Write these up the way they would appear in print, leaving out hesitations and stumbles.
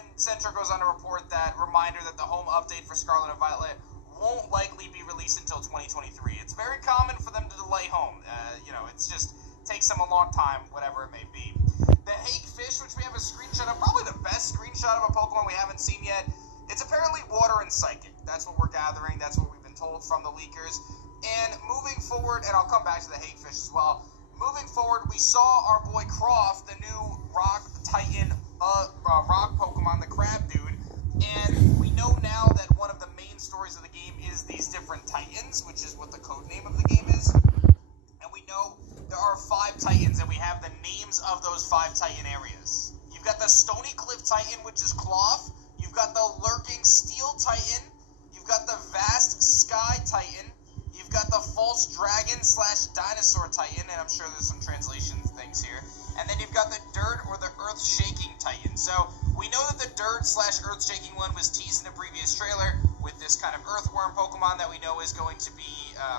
then Centra goes on to report that reminder that the home update for Scarlet and Violet won't likely be released until 2023. It's very common for them to delay home. It's just takes them a long time, whatever it may be. The Hakefish, which we have a screenshot of, probably the best screenshot of a Pokemon we haven't seen yet. It's apparently water and psychic. That's what we're gathering. That's what we've been told from the leakers. And moving forward, and I'll come back to the Hakefish as well. Moving forward, we saw our boy Croft, the new Rock Titan rock Pokemon, the Crab Dude. And we know now that one of the main stories of the game is these different Titans, which is what the code name of the game is. And we know there are 5 Titans, and we have the names of those 5 Titan areas. You've got the Stony Cliff Titan, which is Cloth. You've got the Lurking Steel Titan. You've got the Vast Sky Titan. You've got the False Dragon / Dinosaur Titan, and I'm sure there's some translation things here. And then you've got the Dirt or the Earth Shaking Titan. So we know that the Dirt / Earth Shaking one was teased in a previous trailer with this kind of Earthworm Pokemon that we know is going to be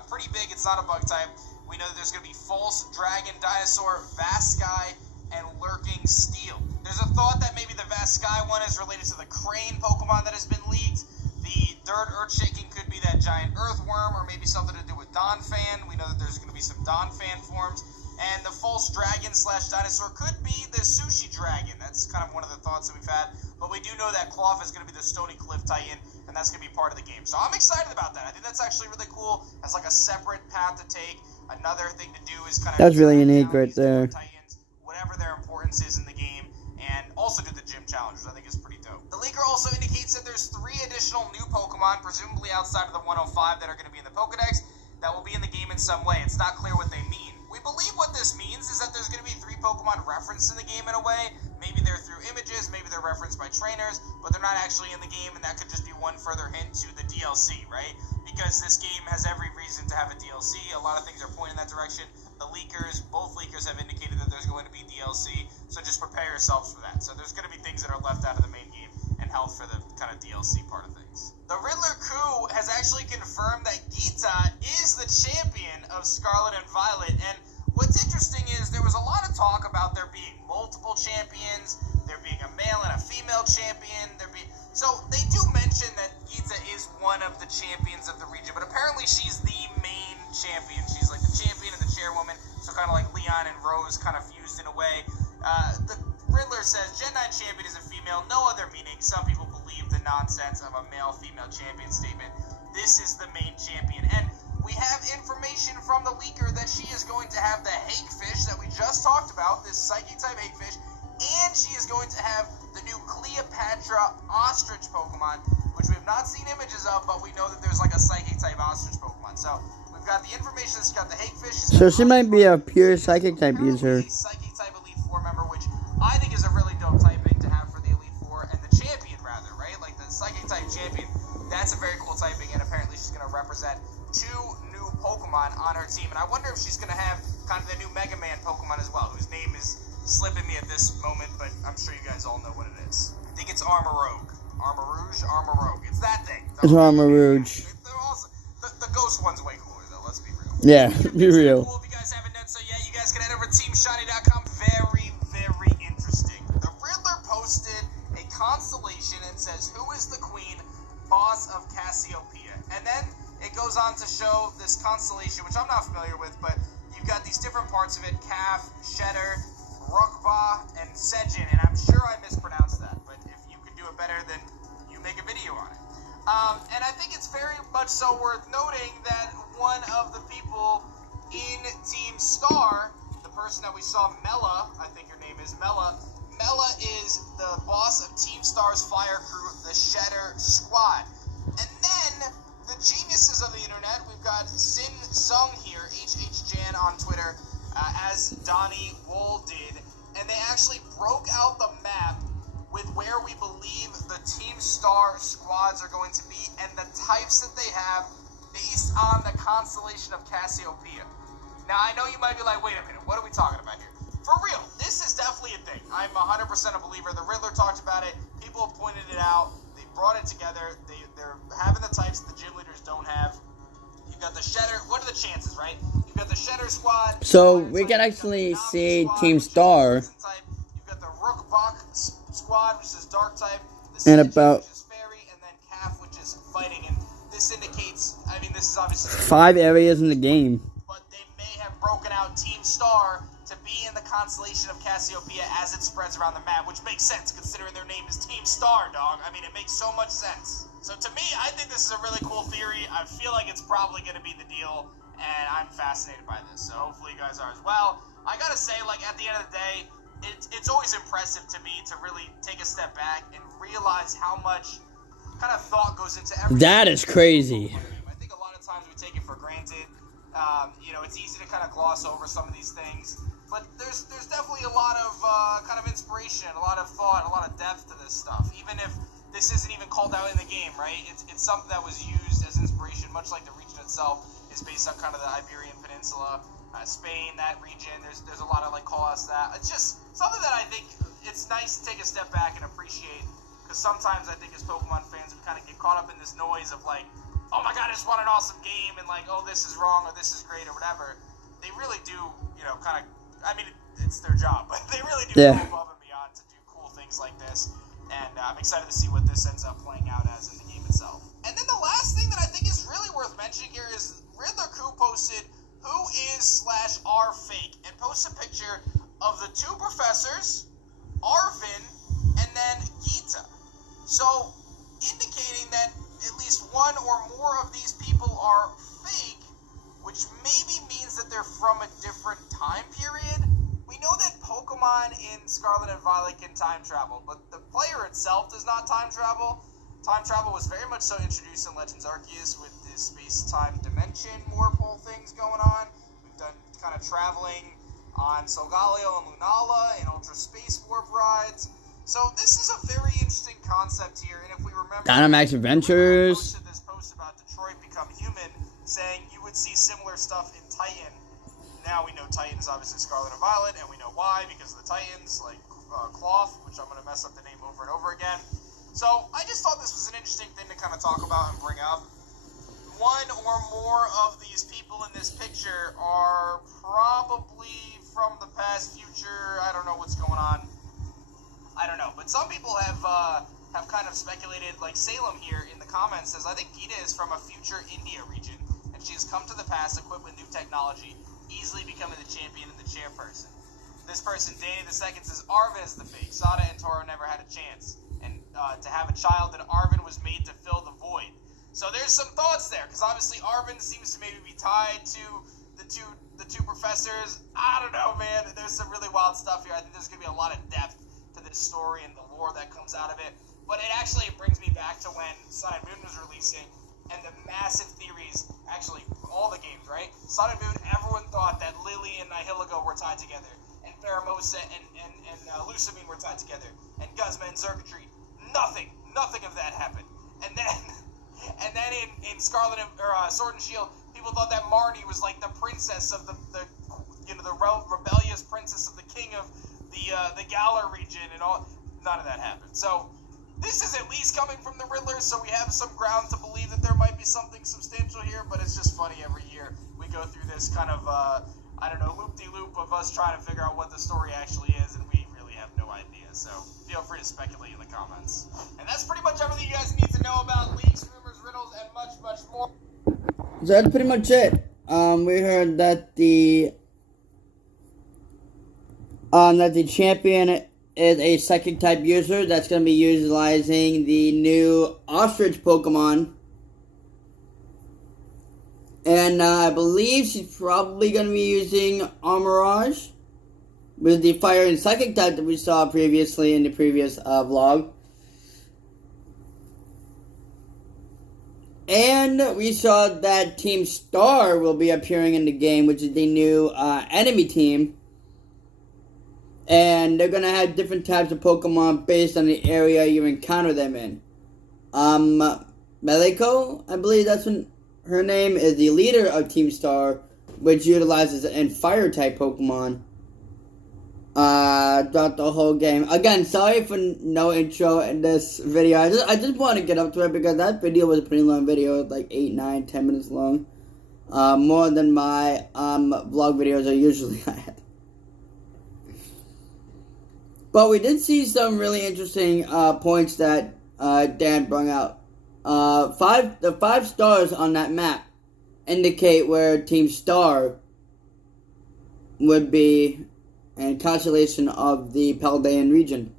pretty big. It's not a bug type. We know that there's going to be False Dragon, Dinosaur, Vast Sky, and Lurking Steel. There's a thought that maybe the Vast Sky one is related to the Crane Pokemon that has been leaked. The Dirt Earthshaking could be that giant earthworm, or maybe something to do with Donphan. We know that there's going to be some Donphan forms. And the False Dragon / Dinosaur could be the Sushi Dragon. That's kind of one of the thoughts that we've had. But we do know that Cloth is going to be the Stony Cliff Titan, and that's going to be part of the game. So I'm excited about that. I think that's actually really cool. As like a separate path to take. Another thing to do is kind of... That's really unique right there. Titans, whatever their importance is in the game. And also do the gym challenges. I think is pretty dope. The leaker also indicates that there's 3 additional new Pokemon, presumably outside of the 105, that are going to be in the Pokedex, that will be in the game in some way. It's not clear what they mean. We believe what this means is that there's going to be 3 Pokemon referenced in the game in a way. Maybe they're through images, maybe they're referenced by trainers, but they're not actually in the game, and that could just be one further hint to the DLC, right? Because this game has every reason to have a DLC. A lot of things are pointing in that direction. The leakers, both leakers have indicated that there's going to be DLC, so just prepare yourselves for that. So there's going to be things that are left out of the main game and held for the kind of DLC part of things. The Riddler Coup has actually confirmed that Gita is the champion of Scarlet and Violet, and what's interesting is there was a lot of talk about there being multiple champions, there being a male and a female champion, so they do mention that Gita is one of the champions of the region, but apparently she's the main champion. She's like the champion and the chairwoman, so kind of like Leon and Rose kind of fused in a way. The Riddler says, Gen 9 champion is a female, no other meaning. Some people believe the nonsense of a male-female champion statement. This is the main champion, and we have information from the leaker that she is going to have the Hakefish that we just talked about, this Psychic-type Hakefish, and she is going to have the new Cleopatra Ostrich Pokemon, which we have not seen images of, but we know that there's like a Psychic-type Ostrich Pokemon. So we've got the information. She's got the Hakefish. So she might be a pure Psychic-type user. Psychic-type Elite Four member, which I think is a really dope typing to have for the Elite Four, and the champion, rather, right? Like the Psychic-type champion. That's a very cool typing, and apparently she's going to represent 2 new Pokemon on her team. And I wonder if she's going to have kind of the new Mega Man Pokemon as well, whose name is slipping me at this moment, but I'm sure you guys all know what it is. I think it's Armarouge. Armarouge. It's that thing. It's Armarouge. The Ghost one's way cooler, though. Let's be real. Yeah, be real. Cool. If you guys haven't done so yet, you guys can head over to TeamShiny.com. Very, very interesting. The Riddler posted a constellation and says, "Who is the queen, boss of Cassiopeia?" And then it goes on to show this constellation, which I'm not familiar with, but you've got these different parts of it: Calf, Shedder, Rukba, and Sejin, and I'm sure I mispronounced that, but if you can do it better, then you make a video on it. And I think it's very much so worth noting that one of the people in Team Star, the person that we saw, Mela, I think her name is Mela is the boss of Team Star's fire crew, the Shedder Squad. And then the geniuses of the internet, we've got Sin Sung here, HHJan on Twitter, as Donnie Wool did, and they actually broke out the map with where we believe the Team Star squads are going to be and the types that they have based on the constellation of Cassiopeia. Now, I know you might be like, wait a minute, what are we talking about here? For real, this is definitely a thing. I'm 100% a believer. The Riddler talked about it. People have pointed it out. They brought it together. They're having the types that the gym leaders don't have. You've got the Shedder. What are the chances, right? You've got the Shedder squad. So we can actually see Team Star. You've got the Rookbok squad. Squad, which is Dark type, the And Sentry, about which is Fairy, and then Calf, which is Fighting. And this indicates, I mean, this is obviously 5 areas in the game. but they may have broken out Team Star to be in the constellation of Cassiopeia as it spreads around the map, which makes sense considering their name is Team Star, dog. I mean, it makes so much sense. So to me, I think this is a really cool theory. I feel like it's probably going to be the deal, and I'm fascinated by this. So hopefully you guys are as well. I gotta say, like, at the end of the day, it's always impressive to me to really take a step back and realize how much kind of thought goes into everything. That is crazy. I think a lot of times we take it for granted. You know, it's easy to kind of gloss over some of these things, but there's definitely a lot of kind of inspiration, a lot of thought, a lot of depth to this stuff. Even if this isn't even called out in the game, right? It's something that was used as inspiration, much like the region itself is based on kind of the Iberian Peninsula, Spain, that region. There's a lot of like call-outs to that. It's just something that I think it's nice to take a step back and appreciate, because sometimes I think as Pokemon fans we kind of get caught up in this noise of like, oh my god, I just want an awesome game, and like, oh, this is wrong or this is great or whatever. They really do, you know, kind of, I mean, it's their job, but they really do go above and beyond to do cool things like this, and I'm excited to see what this ends up playing out as in the game itself. And then the last thing that I think is really worth mentioning here is Riddler Crew posted who is / are fake, and post a picture of the 2 professors, Arvin, and then Gita. So, indicating that at least one or more of these people are fake, which maybe means that they're from a different time period. We know that Pokemon in Scarlet and Violet can time travel, but the player itself does not time travel. Time travel was very much so introduced in Legends Arceus with the space-time dimension warp hole things going on. We've done kind of traveling on Solgaleo and Lunala and Ultra Space Warp rides. So this is a very interesting concept here, and if we remember, Dynamax Adventures. posted this post about Detroit Become Human, saying you would see similar stuff in Titan. Now we know Titan is obviously Scarlet and Violet, and we know why, because of the Titans, like Cloth, which I'm going to mess up the name over and over again. So I just thought this was an interesting thing to kind of talk about and bring up. One or more of these people in this picture are probably from the past, future. I don't know what's going on. I don't know, but some people have kind of speculated, like Salem here in the comments says, I think Gita is from a future India region, and she has come to the past equipped with new technology, easily becoming the champion and the chairperson. This person, Danny the Second, says Arvin is the fake. Sada and Toro never had a chance, and to have a child, that Arvin was made to fill the void. So there's some thoughts there, because obviously Arvin seems to maybe be tied to the two professors. I don't know, man. There's some really wild stuff here. I think there's going to be a lot of depth to this story and the lore that comes out of it. But it actually brings me back to when Sun and Moon was releasing, and the massive theories, actually all the games, right? Sun and Moon, everyone thought that Lily and Nihilego were tied together, and Pheromosa and Lusamine were tied together, and Guzma and Xurkitree. Nothing of that happened. And then in Scarlet or Sword and Shield, people thought that Marnie was like the princess of the rebellious princess of the king of the Galar region, and all. None of that happened. So this is at least coming from the Riddler, so we have some ground to believe that there might be something substantial here. But it's just funny, every year we go through this kind of I don't know, loop-de-loop of us trying to figure out what the story actually is, and we really have no idea. So feel free to speculate in the comments. And that's pretty much everything you guys need to know about leaks, rumors, riddles, and much, much more. So that's pretty much it. We heard that the champion is a psychic type user that's going to be utilizing the new ostrich Pokemon. And I believe she's probably going to be using Armorage with the fire and psychic type that we saw previously in the previous vlog. And we saw that Team Star will be appearing in the game, which is the new enemy team. And they're going to have different types of Pokemon based on the area you encounter them in. Maliko, I believe that's her name, is the leader of Team Star, which utilizes an fire-type Pokemon throughout the whole game. Again, sorry for no intro in this video. I just want to get up to it because that video was a pretty long video, like 8, 9, 10 minutes long. More than my vlog videos are usually at. But we did see some really interesting points that Dan brought out. The 5 stars on that map indicate where Team Star would be in constellation of the Paldean region.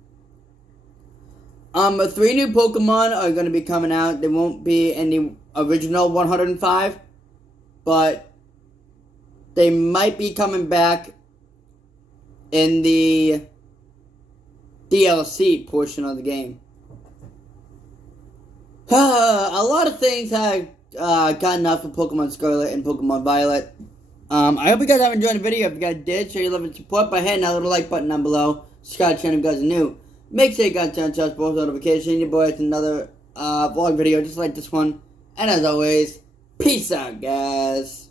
3 new Pokemon are going to be coming out. They won't be in the original 105, but they might be coming back in the DLC portion of the game. A lot of things have gotten up for Pokemon Scarlet and Pokemon Violet. I hope you guys have enjoyed the video. If you guys did, show your love and support by hitting that little like button down below. Subscribe to the channel if you guys are new. Make sure you guys turn on post notifications. Your boy, it's another vlog video just like this one. And as always, peace out, guys.